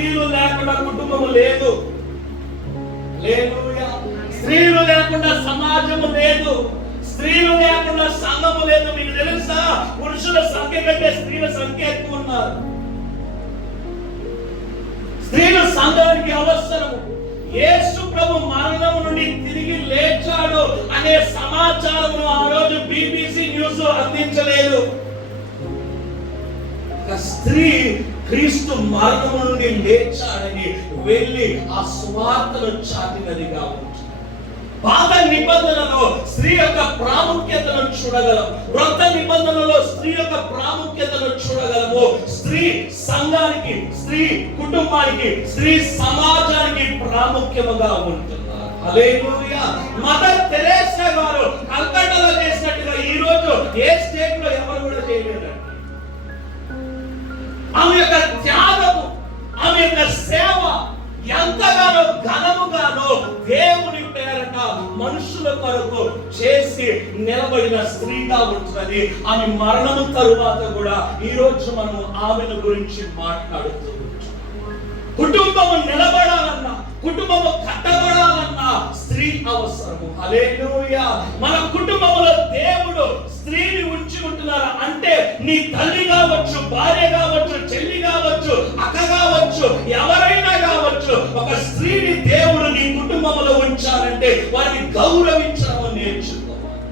స్త్రీలు లేకుండా కుటుంబము లేదు. హల్లెలూయా. స్త్రీలు లేకుండా సమాజము లేదు, స్త్రీలు లేకుండా సంఘము లేదు. మీకు తెలుసా, పురుషుల సంఖ్య కంటే స్త్రీల సంఖ్య ఎక్కువ ఉన్నారు. స్త్రీలు సంఘానికి అవసరము. యేసు ప్రభు మరణం నుండి తిరిగి లేచాడు అనే సమాచారమును ఆ రోజు BBC న్యూస్ అందించలేదు. స్త్రీ క్రీస్తు మరణం నుండి లేచాడని వెళ్ళి ఆ సువార్తను చాటినదిగా ఉంటుంది. పాత నిబంధనలో స్త్రీ యొక్క ప్రాముఖ్యతను చూడగలం, క్రొత్త నిబంధనలో స్త్రీ యొక్క ప్రాముఖ్యతను చూడగలము. స్త్రీ సంఘానికి, స్త్రీ కుటుంబానికి, స్త్రీ సమాజానికి ప్రాముఖ్యముగా ఉంటున్నారు. హల్లెలూయా. మదర్ తెరేసా గారు కల్కట్టాలో చేసినట్టుగా ఈ రోజు ఏ స్టేట్ లో ఎవరు కూడా చేయలేరు. ఆమె యొక్క త్యాగము, ఆమె యొక్క సేవ ఎంతగానో ఘనముగానో దేవుని పేరట మనుషుల కొరకు చేసి నిలబడిన స్త్రీగా ఉంటున్నది. ఆమె మరణము తరువాత కూడా ఈ రోజు మనము ఆమెను గురించి మాట్లాడుతూ ఉంటాం. కుటుంబము నిలబడాలన్నా, కుటుంబము కట్టబడాలన్నా స్త్రీ అవసరము. హల్లెలూయా. మన కుటుంబంలో దేవుడు స్త్రీని ఉంచి ఉంటున్నారా అంటే, నీ తల్లి కావచ్చు, భార్య కావచ్చు, చెల్లి కావచ్చు, అక్క కావచ్చు, ఎవరైనా కావచ్చు, ఒక స్త్రీని దేవుడు నీ కుటుంబంలో ఉంచాలంటే వారిని గౌరవించడం నేర్చుకోవాలి,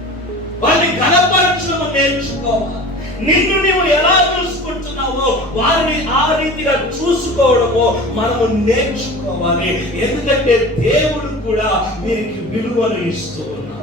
వారిని ఘనపరచడం నేర్చుకోవాలి. నిన్ను నీవు ఎలా చూసుకుంటున్నావో వారిని ఆ రీతిగా చూసుకోవడమో మనము నేర్చుకోవాలి. ఎందుకంటే దేవుడు కూడా వీరికి విలువను ఇస్తూ ఉన్నాడు.